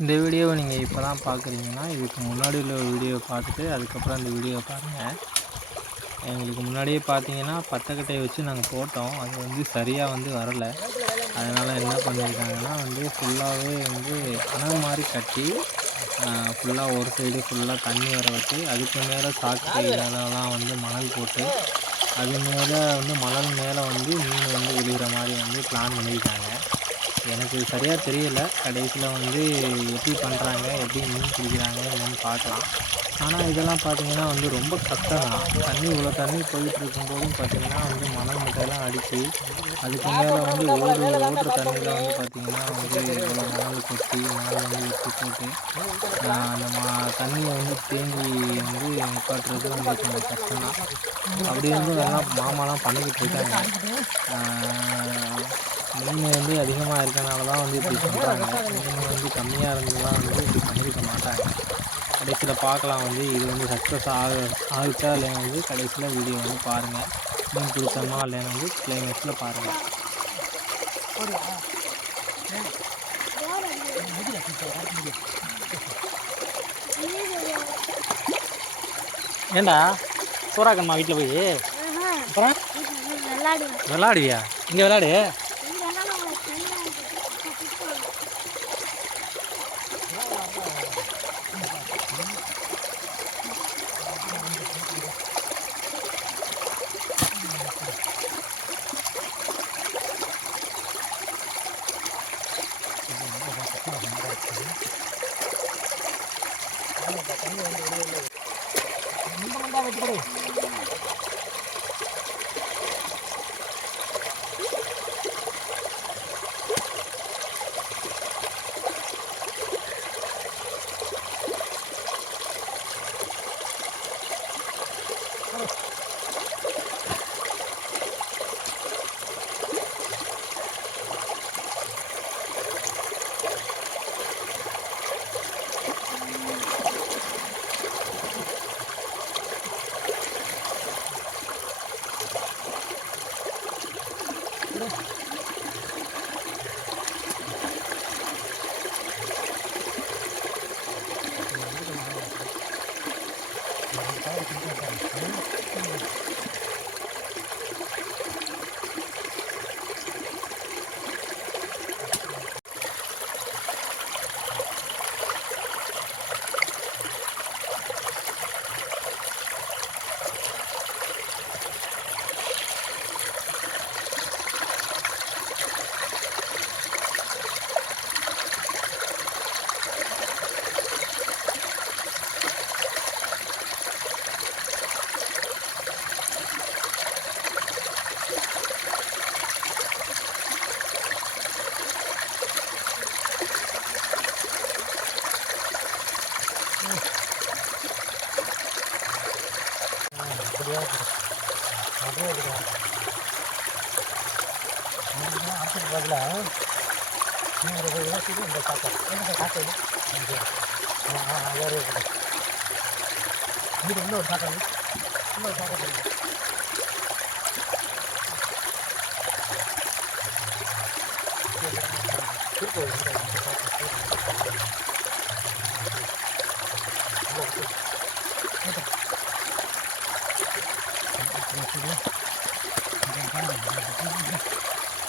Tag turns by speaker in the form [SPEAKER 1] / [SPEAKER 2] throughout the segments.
[SPEAKER 1] இந்த வீடியோவை நீங்கள் இப்போ தான் பார்க்குறீங்கன்னா இதுக்கு முன்னாடி உள்ள வீடியோவை பார்த்துட்டு அதுக்கப்புறம் இந்த வீடியோவை பாருங்கள் எங்களுக்கு முன்னாடியே பார்த்தீங்கன்னா பத்தக்கட்டையை வச்சு நாங்கள் போட்டோம். அது வந்து சரியாக வந்து வரலை. அதனால் என்ன பண்ணியிருக்காங்கன்னா வந்து ஃபுல்லாகவே வந்து அணை மாதிரி கட்டி ஃபுல்லாக ஒரு சைடு ஃபுல்லாக தண்ணி வர வச்சு அதுக்கு மேலே சாக்கு வந்து மணல் போட்டு அது மேலே வந்து மணல் மேலே வந்து மீன் வந்து விழுகிற மாதிரி வந்து பிளான் பண்ணியிருக்காங்க எனக்கு சரியாக தெரியல. கடைசியில் வந்து எப்படி பண்ணுறாங்க எப்படி மீன் பிடிக்கிறாங்க என்னன்னு பார்க்கலாம். ஆனால் இதெல்லாம் பார்த்தீங்கன்னா வந்து ரொம்ப கஷ்டம் தான். தண்ணி இவ்வளோ தண்ணி போயிட்டு இருக்கும்போதும் பார்த்தீங்கன்னா வந்து மணல் முட்டையெல்லாம் அடித்து அதுக்கு மேலே வந்து ஓடு ஓடுற தண்ணியில் வந்து பார்த்தீங்கன்னா வந்து இவ்வளோ மணல் கொட்டி மணல் வந்து எடுத்து போட்டு அந்த மா தண்ணியை வந்து தேங்கி வந்து நிப்பாட்டுறது வந்து கொஞ்சம் கஷ்டம் தான். அப்படி இருந்தும் எல்லாம் மாமாலாம் பண்ணிக்கிட்டு இருக்காங்க. மீன் வந்து அதிகமாக இருக்கனால தான் வந்து இப்படி பண்ணுறாங்க மீன் வந்து கம்மியாக இருந்ததுலாம் வந்து இப்படி பண்ணியிருக்க மாட்டாங்க. கடைசியில் பார்க்கலாம் வந்து இது வந்து சக்ஸஸ் ஆக ஆகிச்சா இல்லைன்னு வந்து கடைசியில் வீடியோ வந்து பாருங்கள் மீன் பிடிச்சோமா இல்லைன்னு வந்து கிளைமேக்ஸில் பாருங்கள் ஏண்டா சூறாக்கம்மா வீட்டில் போய்? அப்புறம்? விளாடுவியா இங்கே விளாடு
[SPEAKER 2] இது சரிதாப்பா உண்டு இது கரெக்ட் தான் இந்த சாக்கு இது வந்து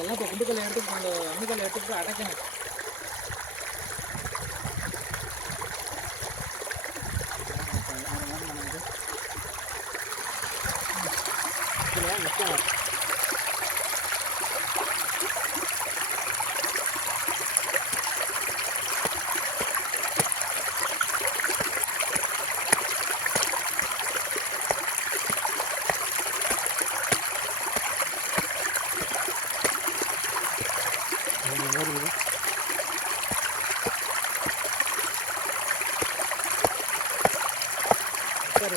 [SPEAKER 2] உட்காருங்க நல்லா உட்காருங்க ம் உட்காருச்சா அப்படியே என்ன பண்ணுறது அப்படியே இது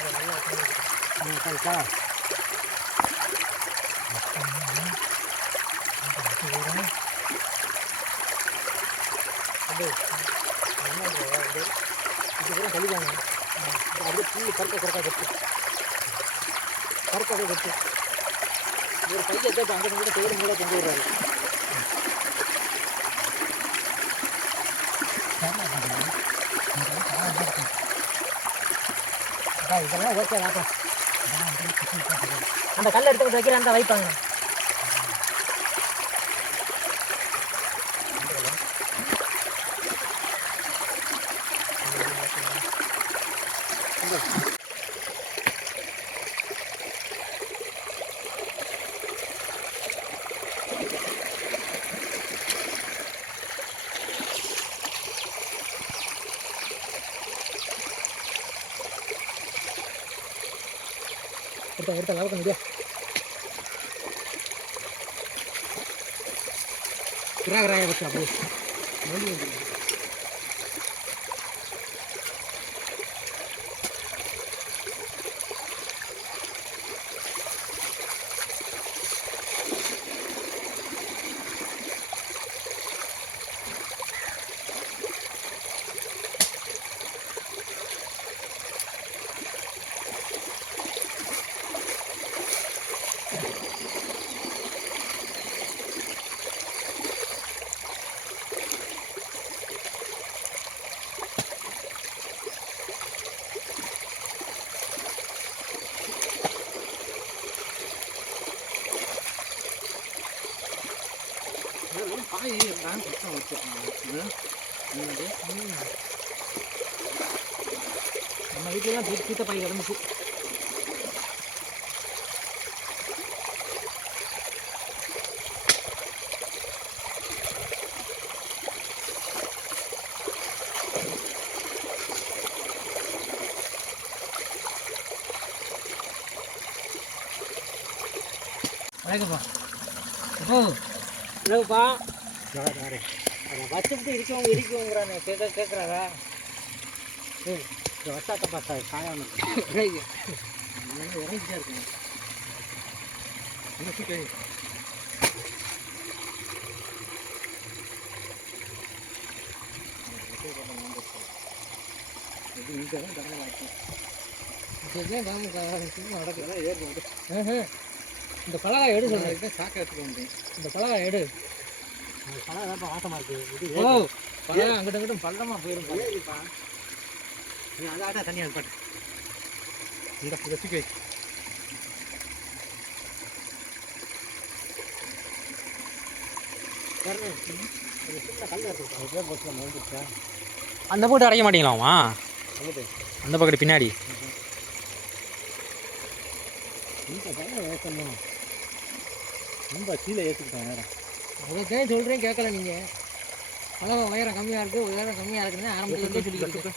[SPEAKER 2] கூட கழிவாங்க அப்படியே புல்லு கறக்க கறக்க கட்டு கறக்க கட்டு ஒரு பையன் கேட்டு அங்கே கூட தேடி கூட கொண்டு வருவாரு இதெல்லாம் ஓகே வாப்பா அந்த கல் எடுத்து வைக்கிறேன் அந்த வைப்பாங்க. ஒருத்தன் ஒருத்தன் லவக்க முடியும் கிராகராய வச்சு அப்படியே மொழி வந்துடும் பாய் நான் சுத்தம் வச்சுருக்கேன் நம்ம வீட்டிலலாம் தூக்கி தூத்த பாய் கிடந்துச்சு வணக்கம்ப்பா ஓ இல்லைப்பா அதை வச்சுக்கிட்டு இருக்கவங்க இருக்கவங்கிறானே கேட்க கேட்குறாரா ஏய் இதை வச்சாத்தப்பா சார் காயாம இறங்கிட்டே இருக்குங்க என்ன சீக்கிரம் இந்த பலகா எடு சொல்லுங்க சாக்க எடுத்துக்க முடியும் இந்த பலகா எடு பலகா தான் ஆட்டமா இருக்கு. ஓ பலகா அங்கிட்ட அங்கிட்டும் பள்ளமா போயிரும் ஏறிப்பா. நீ அதை ஆட்டா தண்ணி இந்த வை
[SPEAKER 3] அந்த போட்டு அடைக்க மாட்டீங்களாமா அந்த பக்கத்து பின்னாடி.
[SPEAKER 2] ரொம்ப கீழே ஏற்றிக்கிட்டேன் வேற. அதைத்தான் சொல்கிறேன் கேட்கல நீங்கள் பலகை உயரம் கம்மியாக இருக்குது உயரம் கம்மியாக இருக்குன்னு ஆரம்பத்தில் சொல்லிக்கிட்டு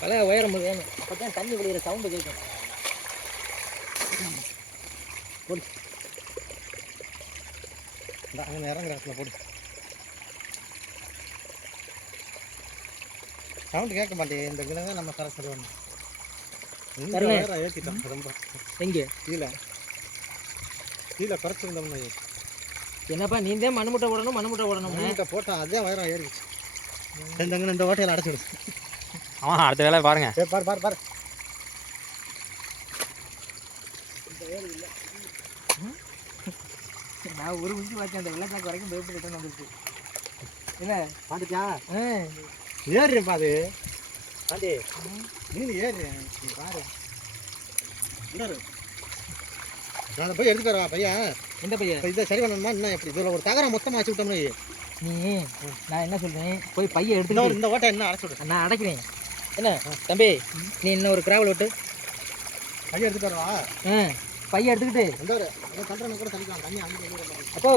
[SPEAKER 2] பலகை உயரம் வேணும் அப்போ தான் தண்ணி விழுகிற சவுண்டு கேட்கும். போடு. அங்கே இறங்குற இடத்துல போடு. சவுண்டு கேட்க மாட்டேன். இந்த விலங்கை நம்ம
[SPEAKER 3] தரேன்.
[SPEAKER 2] உயரம் ஏற்றிட்டோம் ரொம்ப.
[SPEAKER 3] எங்கே?
[SPEAKER 2] கீழே. கீழே குறைச்சிருந்தோம்னு
[SPEAKER 3] என்னப்பா நீ தான் மண்ணு முட்டை போடணும் மண்ணு முட்டை போடணும்
[SPEAKER 2] நம்மகிட்ட போட்டால் அதே வயிறம் ஏறிடுச்சு இந்த ஓட்டையில் அடைச்சிடு
[SPEAKER 3] ஆமாம் அடுத்த வேலை பாருங்க.
[SPEAKER 2] சரி பாரு பாரு பாரு.
[SPEAKER 3] நான் ஒரு நிமிஷம் பார்த்தேன் அந்த வெள்ளக்காக்கு வரைக்கும் பயப்பட்டு வந்துருக்கு
[SPEAKER 2] என்ன? பாத்துட்டியா ஏறுப்பா அது. பாண்டி மீன் ஏறு. நீ பாரு. நான் போய் எடுத்துட்டு வரவா பையன்?
[SPEAKER 3] எந்த பையன்?
[SPEAKER 2] இதை சரி பண்ணணுமா? என்ன எப்படி இதில் ஒரு தகரம் மொத்தமாக வச்சு விட்டோம்னு.
[SPEAKER 3] நீ நான் என்ன சொல்றேன்? போய் பைய
[SPEAKER 2] இந்த
[SPEAKER 3] எடுத்துட்டு
[SPEAKER 2] ஒரு இந்த ஓட்டை என்ன அடைச்சு விடு.
[SPEAKER 3] நான் அடைக்கிறேன். என்ன? தம்பி நீ இன்னும் ஒரு கிராவல் விட்டு
[SPEAKER 2] பையன் எடுத்துட்டு வரவா?
[SPEAKER 3] ஆ பைய எடுத்துக்கிட்டு.
[SPEAKER 2] இந்த ஒரு கண்டனை கூட தள்ளிக்கலாம் தண்ணி அங்கே
[SPEAKER 3] அப்போ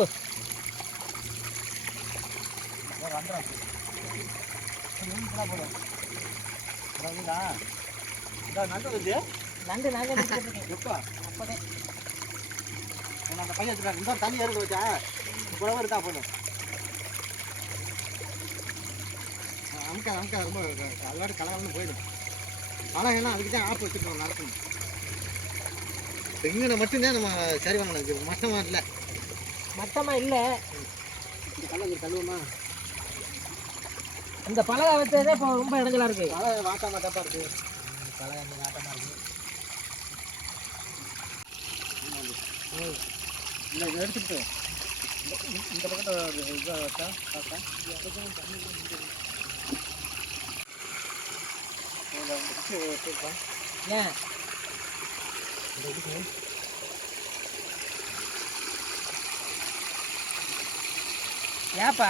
[SPEAKER 2] வந்துடும் போதும் வந்துடா இந்த. நண்டு வந்து
[SPEAKER 3] நண்டு நான் தான் பிடிச்சிட்டு இருக்கேன்.
[SPEAKER 2] எப்போ அப்போதே நான் அந்த பையன் எடுத்துக்கிறேன் இந்த தண்ணி ஏறுது வச்சா? குழம்பு இருந்தா போதும் அமுக்க அமுக்க ரொம்ப அல்லாடு கலகலன்னு போயிடும். பழகெல்லாம் அதுக்கு தான் ஆப்பு வச்சுருக்கோம் நடக்கணும் தெங்கின மட்டும்தான் நம்ம சரி பண்ணணும். மட்டமாக இல்லை.
[SPEAKER 3] மட்டமாக இல்லை.
[SPEAKER 2] கல்ல கழுவுமா
[SPEAKER 3] இந்த பலகை வச்சதே இப்போ ரொம்ப இடைஞ்சலா இருக்கு.
[SPEAKER 2] பழக வாட்டா மாட்டாப்பா இருக்கு.
[SPEAKER 3] பலகை இந்த நாட்டமாக இருக்கு.
[SPEAKER 2] இல்லை இதை எடுத்துக்கிட்டு இந்த- இந்த பக்கத்தை இதாக வச்சா பார்த்தா
[SPEAKER 3] ஏன் ஏப்பா?